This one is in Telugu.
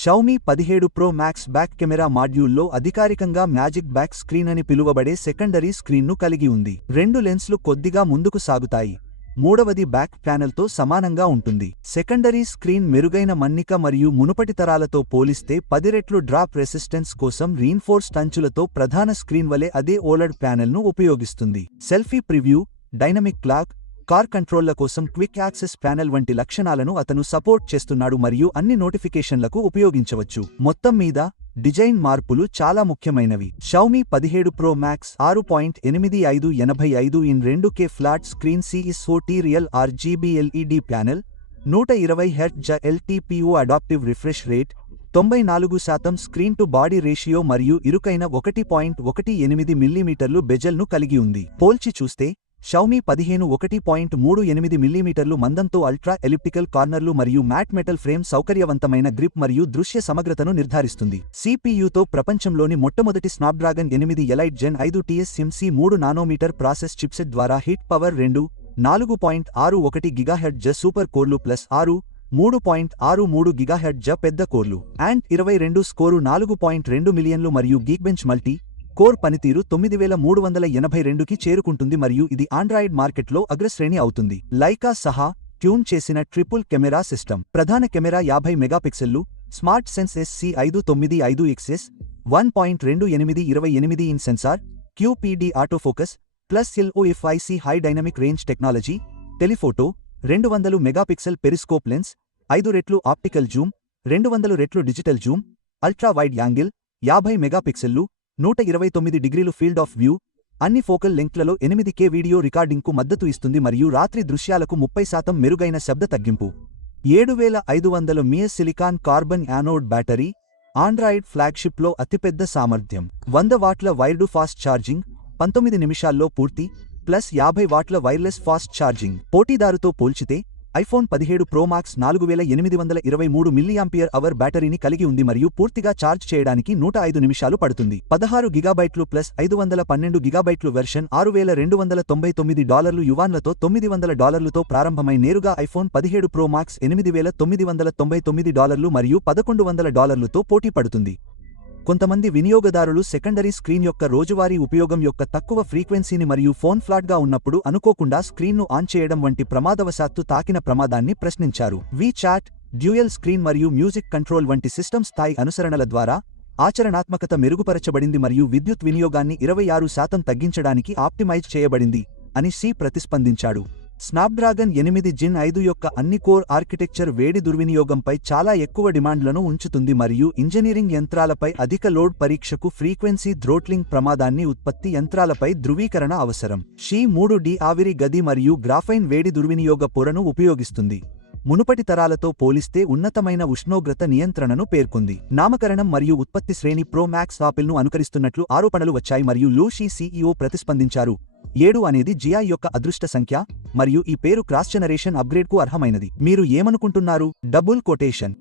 షావమీ 17 ప్రో మ్యాక్స్ బ్యాక్ కెమెరా మాడ్యూల్లో అధికారికంగా మ్యాజిక్ బ్యాక్ స్క్రీన్ అని పిలువబడే సెకండరీ స్క్రీన్ను కలిగి ఉంది. రెండు లెన్స్లు కొద్దిగా ముందుకు సాగుతాయి, మూడవది బ్యాక్ ప్యానెల్తో సమానంగా ఉంటుంది. సెకండరీ స్క్రీన్ మెరుగైన మన్నిక మరియు మునుపటి తరాలతో పోలిస్తే 10 రెట్లు డ్రాప్ రెసిస్టెన్స్ కోసం రీన్ఫోర్స్డ్ అంచులతో ప్రధాన స్క్రీన్ వలె అదే ఓలెడ్ ప్యానెల్ను ఉపయోగిస్తుంది. Selfie preview, dynamic clock, car కంట్రోళ్ల కోసం క్విక్ యాక్సెస్ ప్యానెల్ వంటి లక్షణాలను అతను సపోర్ట్ చేస్తున్నాడు మరియు అన్ని నోటిఫికేషన్లకు ఉపయోగించవచ్చు. మొత్తం మీద డిజైన్ మార్పులు చాలా ముఖ్యమైనవి. షావమీ 17 pro max 6.8585 in 2K flat screen CSOT real RGB LED panel, 120 Hz LTPO adaptive refresh rate, 94% screen to body ratio మరియు ఇరుకైన 1.18 mm బెజల్ను కలిగి ఉంది. పోల్చి చూస్తే షావమీ 15 1.38 mm మందంతో అల్ట్రా ఎలిప్టికల్ కార్నర్లు మరియు మ్యాట్ మెటల్ ఫ్రేమ్ సౌకర్యవంతమైన గ్రిప్ మరియు దృశ్య సమగ్రతను నిర్ధారిస్తుంది. CPUతో ప్రపంచంలోని మొట్టమొదటి స్నాప్డ్రాగన్ 8 ఎలైట్ జెన్ 5 TSMC 3 నానోమీటర్ ప్రాసెస్ చిప్సెట్ ద్వారా హిట్ పవర్ 4.61 GHz సూపర్ కోర్లు ప్లస్ 3.63 GHz పెద్ద కోర్లు అండ్ 22 స్కోరు 4.2 మిలియన్లు మరియు గీక్బెంచ్ మల్టీ కోర్ పనితీరు 9382కి చేరుకుంటుంది మరియు ఇది ఆండ్రాయిడ్ మార్కెట్లో అగ్రశ్రేణి అవుతుంది. లైకా సహా ట్యూన్ చేసిన ట్రిపుల్ కెమెరా సిస్టమ్. ప్రధాన కెమెరా 50 మెగాపిక్సెల్లు, smart sense SC595XS, 1.2828 in sensor, QPD autofocus plus LOFIC high dynamic range technology, telephoto, 200 megapixel periscope lens, 5 రెట్లు ఆప్టికల్ జూమ్, 200 రెట్లు digital zoom, ultra wide angle, 50 మెగాపిక్సెల్లు, 129 డిగ్రీలు ఫీల్డ్ ఆఫ్ వ్యూ, అన్ని ఫోకల్ లెంగ్త్లలో 8K వీడియో రికార్డింగ్కు మద్దతు ఇస్తుంది మరియు రాత్రి దృశ్యాలకు 30% మెరుగైన శబ్ద తగ్గింపు. 7500 mAh silicon carbon anode battery, Android ఫ్లాగ్షిప్లో అతిపెద్ద సామర్థ్యం. 100 వాట్ల వైర్డు ఫాస్ట్ ఛార్జింగ్, 19 నిమిషాల్లో పూర్తి, ప్లస్ 50 వాట్ల వైర్లెస్ ఫాస్ట్ ఛార్జింగ్. పోటీదారుతో పోల్చితే ఐఫోన్ 17 ప్రో మాక్స్ 4823 mAh బ్యాటరీని కలిగి ఉంది మరియు పూర్తిగా ఛార్జ్ చేయడానికి 105 నిమిషాలు పడుతుంది. 16 GB ప్లస్ 512 GB వెర్షన్ $6299 యువాన్లతో $900తో ప్రారంభమై నేరుగా ఐఫోన్ 17 ప్రో మాక్స్ $8999 మరియు $1100తో పోటీ పడుతుంది. కొంతమంది వినియోగదారులు సెకండరీ స్క్రీన్ యొక్క రోజువారీ ఉపయోగం యొక్క తక్కువ ఫ్రీక్వెన్సీని మరియు ఫోన్ ఫ్లాట్గా ఉన్నప్పుడు అనుకోకుండా స్క్రీన్ను ఆన్ చేయడం వంటి ప్రమాదవశాత్తు తాకిన ప్రమాదాన్ని ప్రశ్నించారు. చాట్, డ్యూయల్ స్క్రీన్ మరియు మ్యూజిక్ కంట్రోల్ వంటి సిస్టమ్ స్థాయి అనుసరణల ద్వారా ఆచరణాత్మకత మెరుగుపరచబడింది మరియు విద్యుత్ వినియోగాన్ని 26% తగ్గించడానికి ఆప్టిమైజ్ చేయబడింది అని సి ప్రతిస్పందించాడు. స్నాప్డ్రాగన్ 8 జెన్ 5 యొక్క అన్ని కోర్ ఆర్కిటెక్చర్ వేడి దుర్వినియోగంపై చాలా ఎక్కువ డిమాండ్లను ఉంచుతుంది మరియు ఇంజనీరింగ్ యంత్రాలపై అధిక లోడ్ పరీక్షకు ఫ్రీక్వెన్సీ థ్రోట్లింగ్ ప్రమాదాన్ని ఉత్పత్తి యంత్రాలపై ధృవీకరణ అవసరం. షీ 3D ఆవిరి గది మరియు గ్రాఫైన్ వేడి దుర్వినియోగ పొరను ఉపయోగిస్తుంది. మునుపటి తరాలతో పోలిస్తే ఉన్నతమైన ఉష్ణోగ్రత నియంత్రణను పేర్కొంది. నామకరణం మరియు ఉత్పత్తి శ్రేణి ప్రో మ్యాక్స్ ఆపిల్ను అనుకరిస్తున్నట్లు ఆరోపణలు వచ్చాయి మరియు లూషీ CEO ప్రతిస్పందించారు. 7 అనేది GI యొక్క అదృష్ట సంఖ్య మరియు ఈ పేరు క్రాస్ జనరేషన్ అప్గ్రేడ్కు అర్హమైనది. మీరు ఏమనుకుంటున్నారు? Double quotation.